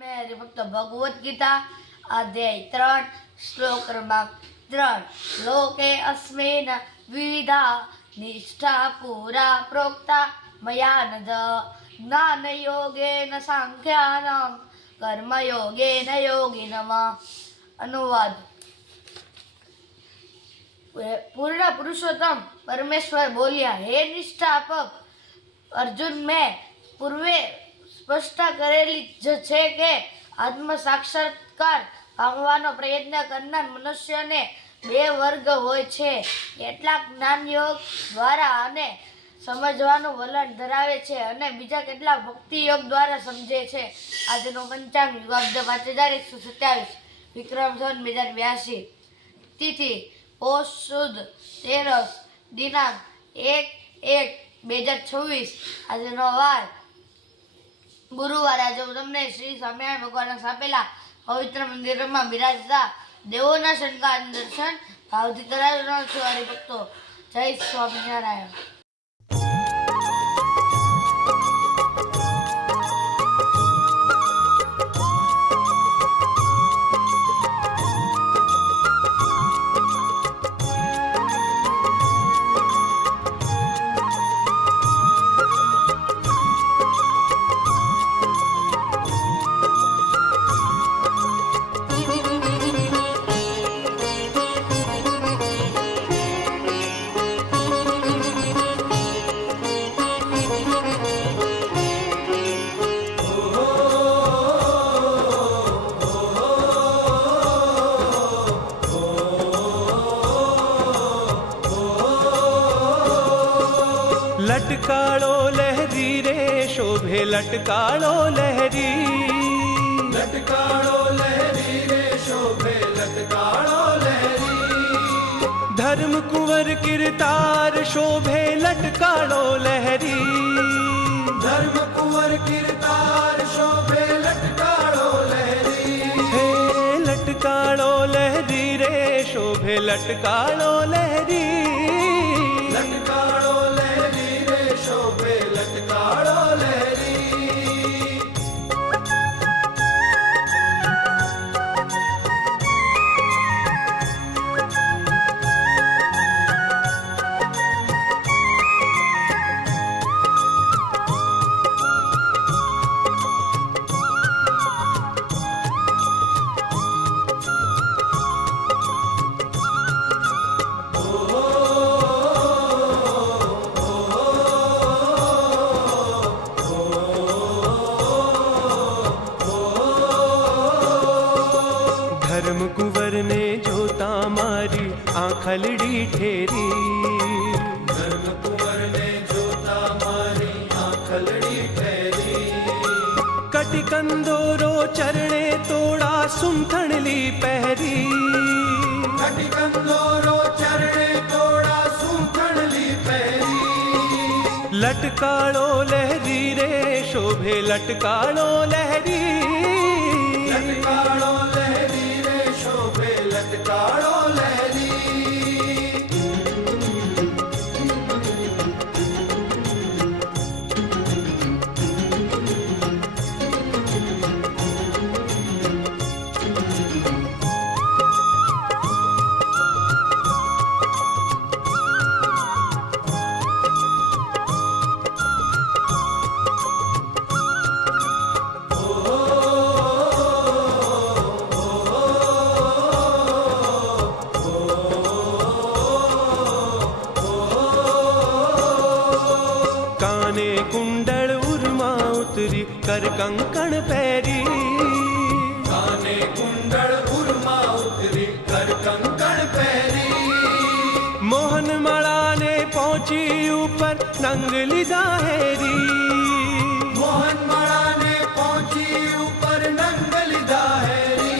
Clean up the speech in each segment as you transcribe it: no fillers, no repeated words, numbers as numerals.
मैं हरिभक्त भगवत गीता अध्याय 3 श्लोक क्रमांक 3 लोके अस्मिन् विविधा निष्ठा पुरा प्रोक्ता मया नद ज्ञानयोगेन सांख्यानां कर्मयोगेन योगिनः। अनुवाद। पूर्ण पुरुषोत्तम परमेश्वर बोलिया, हे निष्ठापक अर्जुन, मैं पूर्वे સ્પષ્ટ કરેલી જ છે કે આત્મ સાક્ષાત્કાર પામવાનો પ્રયત્ન કરનાર મનુષ્યને બે વર્ગ હોય છે. કેટલાક જ્ઞાન યોગ દ્વારા અને સમજવાનું વલણ ધરાવે છે અને બીજા કેટલાક ભક્તિ યોગ દ્વારા સમજે છે. આજનો પંચાંગ યુગાબ્દ 5127 વિક્રમ સંવત 2082 તિથિ પોષ સુદ તેરસ દિનાંક 1/1/2026. આજનો વાર ગુરુવાર. આજે હું તમને શ્રી સ્વામિનારાયણ ભગવાનના સ્થાપેલા પવિત્ર મંદિરમાં બિરાજતા દેવોના શણગાર દર્શન ભાવથી કરાવવાનો છું. હરિભક્તો, જય સ્વામિનારાયણ. लटकाळो लहरी रे शोभे लटकाळो लहरी, लटकाळो लहरी रे शोभे लटकाळो लहरी. धर्म कुंवर किरतार शोभे लटकाळो लहरी, धर्म कुंवर किरतार शोभे लटकाळो लहरी. हे लटकाळो लहरी रे शोभे लटकाळो लहरी, लटकाळो लहरी रे शोभे लटकाळो लहरी. धर्म कुंवर ने जोता मारी आंखलड़ी ठेरी, धर्म कुंवर ने जोता मारी आंखलड़ी ठहरी. कटिकंदोरो चरणे तोड़ा सुमथणली पहरी, कटिकंदोरो चरणे तोड़ा सूथणली पहरी. लटकाळो लहरी रे शोभे लटकाळो लहरी, लटकाळो लहरी रे शोभे लटकाळो लहरी. काने कुंडल उर्मा उतरी कर कंकण पैरी, काने कुंडल उर्मा उतरी कर कंकण पहरी. मोहन माला ने पहुंची ऊपर नंगली दाहेरी, मोहन माला ने पहुंची ऊपर नंगली दाहेरी.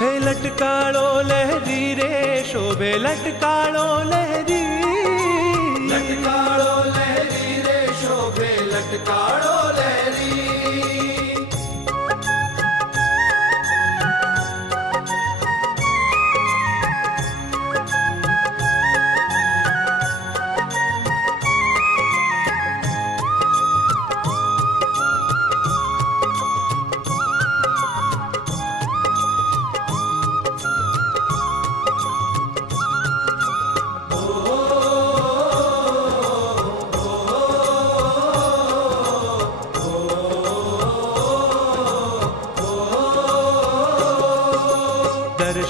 हे लटकाळो लहरी रे शोभे लटकाळो लहरी, लटकाळो लहरी रे शोभे लटकाळो लहरी.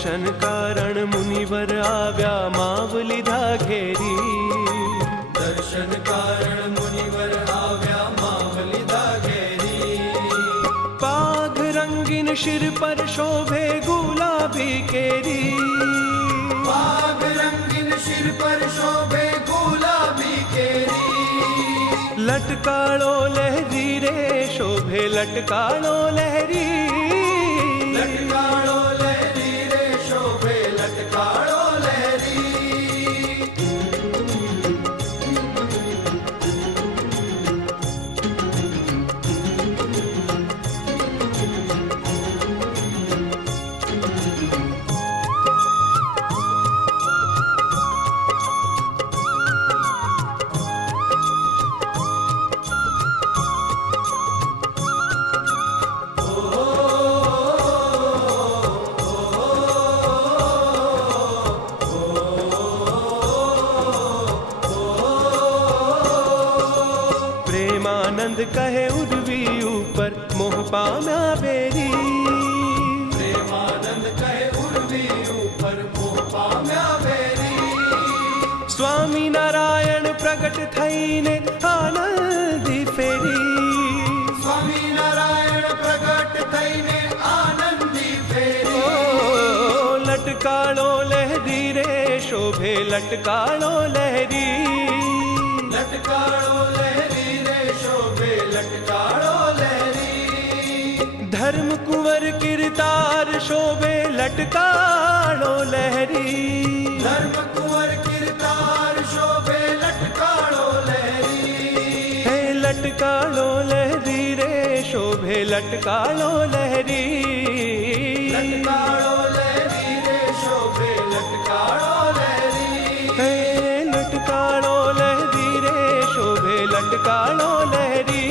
દર્શન કારણ મુનિવર આવ્યા માવ લીધા ઘેરી. દર્શન કારણ મુનિવર આવ્યા માવ લીધા ઘેરી. પાઘ રંગીન શિર પર શોભે ગુલાબી કેરી. પાઘ રંગીન શિર પર શોભે ગુલાબી કેરી. લટકાળો લહેરી રે શોભે લટકાળો લહેરી. લટકાળો લહેરી રે શોભે લટકાળો લહેરી. પ્રેમાનંદ કહે ઉર્વી ઉપર મોહ પામ્યા બેરી. પ્રેમાનંદ કહે ઉર્વી ઉપર મોહ પામ્યા વેરી. સ્વામી નારાયણ પ્રગટ થઈને આનંદી ફેરી. સ્વામિનારાયણ પ્રગટ થઈને આનંદી ફેરી. ઓ લટકાળો લહેરી રે શોભે લટકાળો લહેરી. લટકાળો લહેરી રે શોભે લટકાળો લહેરી. ધર્મ કુંવર કિરતાર શોભે લટકાળો લહેરી. ધર્મ કુંવર કિરતાર શોભે લટકાળો લહેરી. હે લટકાળો લહેરી રે શોભે લટકાળો લહેરી. લટકાળો લહેરી રે શોભે લટકાળો લહેરી. હે લટકાળો લહેરી રે શોભે લટકાળો લહેરી.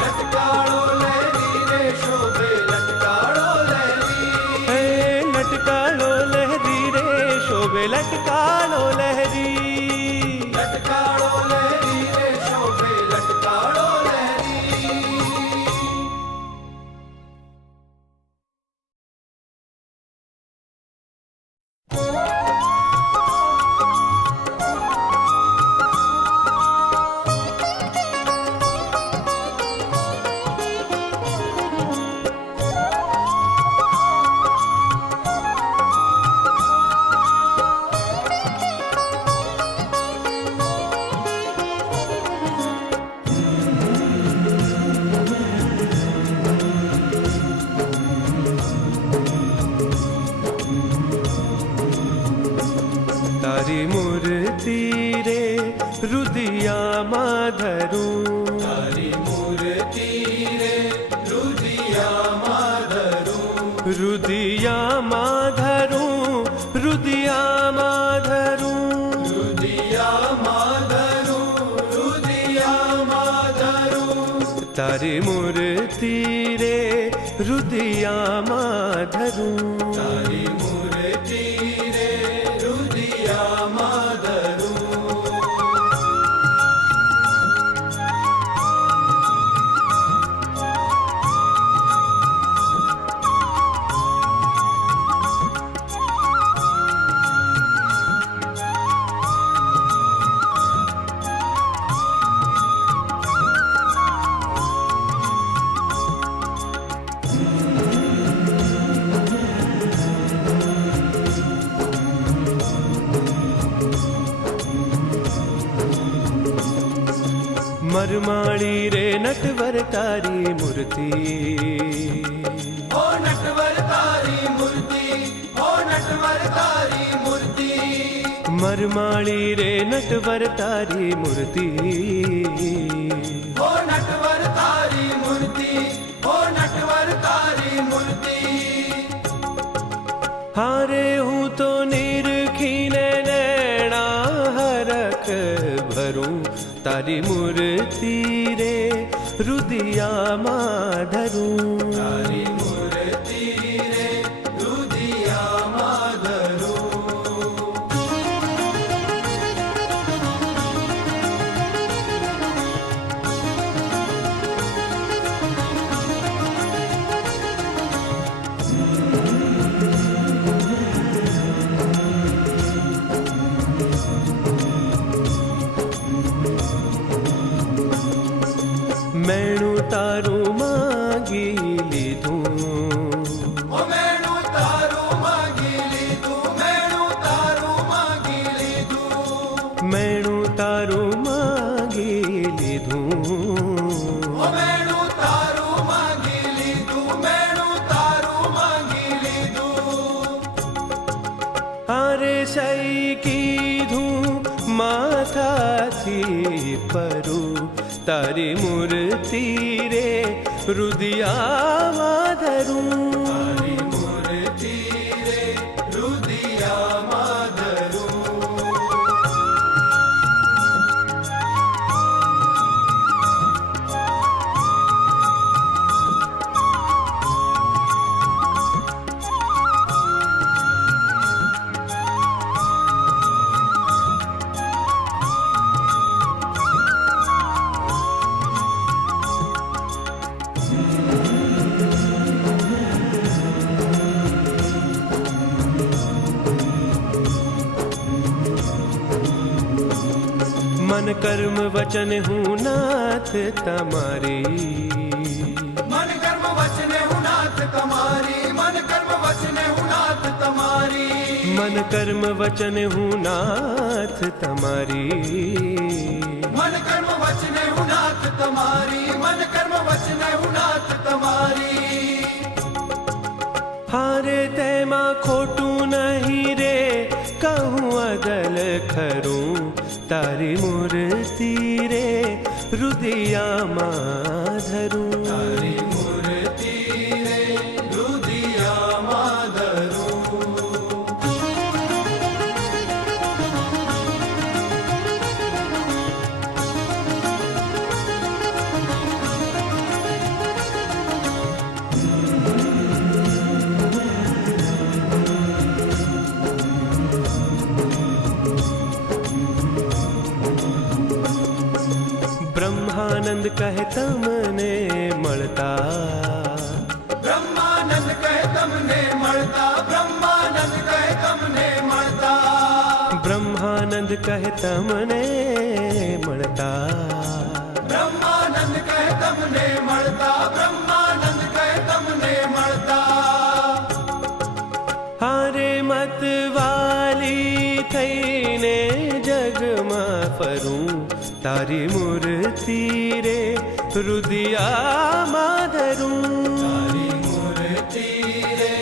લટકાળો લહેરી રે શોભે લટકાળો લહેરી. હે લટકાળો લહેરી રે શોભે લટકાળો લહેરી. લટકાળો લહેરી રે શોભે લટકાળો લહેરી. તારી મૂર્તિ રે રુદિયામાં ધરું. તારી મૂર્તિ રે રુદિયામાં ધરું. રુદિયામાં ધરું. રુદિયામાં ધરું. રુદિયામાં ધરું. રુદિયામાં ધરું. તારી મૂર્તિ રે રુદિયામાં ધરું. તારી મૂર્તિ રે રુદિયામાં ધરું. મરમાળી રે નટવર તારી મૂર્તિ. ઓ નટવર તારી મૂર્તિ. ઓ નટવર તારી મૂર્તિ. મરમાળી રે નટવર તારી મૂર્તિ. ઓ નટવર તારી મૂર્તિ. ઓ નટવર તારી મૂર્તિ. હારે હું તો નિરખીને નૈણા હરખ ભરું. તારી મૂર્તિ રે રુદિયામાં ધરું. તારી મૂર્તિ રે રુદિયામાં ધરું. પરું તારી મૂર્તિ રે હૃદયામાં ધરું તારી મૂર્તિ રે હૃદયામાં ધરું મન કર્મ વચન હું નાથ તમારી મન કર્મ વચને હું નાથ તમારી મન કર્મ વચને હું નાથ તમારી મન કર્મ વચન હું નાથ તમારી મન કર્મ વચને હું નાથ તમારી મન કર્મ વચને હું નાથ તમારી હારે તેમાં ખોટું નહીં રે કહું અદલ ખરું તારી મૂર્તિ રે હૃદયામાં ધરું તારી મૂર્તિ રે હૃદયામાં ધરું બ્રહ્માનંદ કહે તમને મળતા બ્રહ્માનંદ કહે તમને મળતા બ્રહ્માનંદ કહે તમને મળતા બ્રહ્માનંદ કહે તમને મળતા બ્રહ્માનંદ કહે તમને મળતા બ્રહ્માનંદ કહે તમને મળતા હારે મતવાલી થઈને જગમાં ફરું તારી મૂર્તિ રે હૃદયામાં ધરું તારી મૂર્તિ રે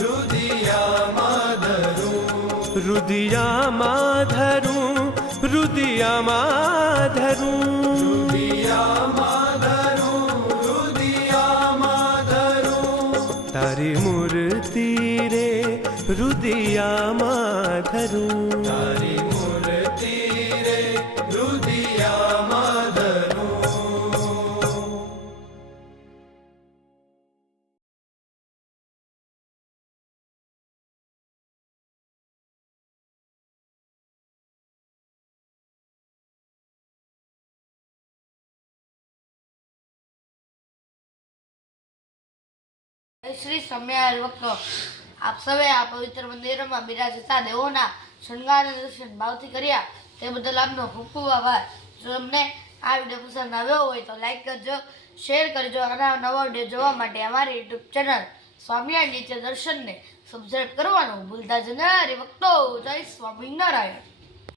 હૃદયામાં ધરું હૃદયામાં ધરું હૃદયામાં ધરું હૃદયામાં ધરું હૃદયામાં ધરું તારી મૂર્તિ રે હૃદયામાં ધરું તારી મૂર્તિ રે હૃદયામાં ધરું શ્રી સ્વામિનારાયણ ભક્તો, આપ સૌએ આ પવિત્ર મંદિરમાં બિરાજતા દેવોના શણગાર અને દર્શન ભાવથી કર્યા તે બદલ આપનો ખૂબ ખૂબ આભાર. જો તમને આ વિડીયો પસંદ આવ્યો હોય તો લાઈક કરજો, શેર કરજો અને નવા વિડીયો જોવા માટે અમારી યુટ્યુબ ચેનલ સ્વામિનારાયણ નિત્ય દર્શનને સબસ્ક્રાઈબ કરવાનું ભૂલતા જ નહીં. ભક્તો, જય સ્વામિનારાયણ.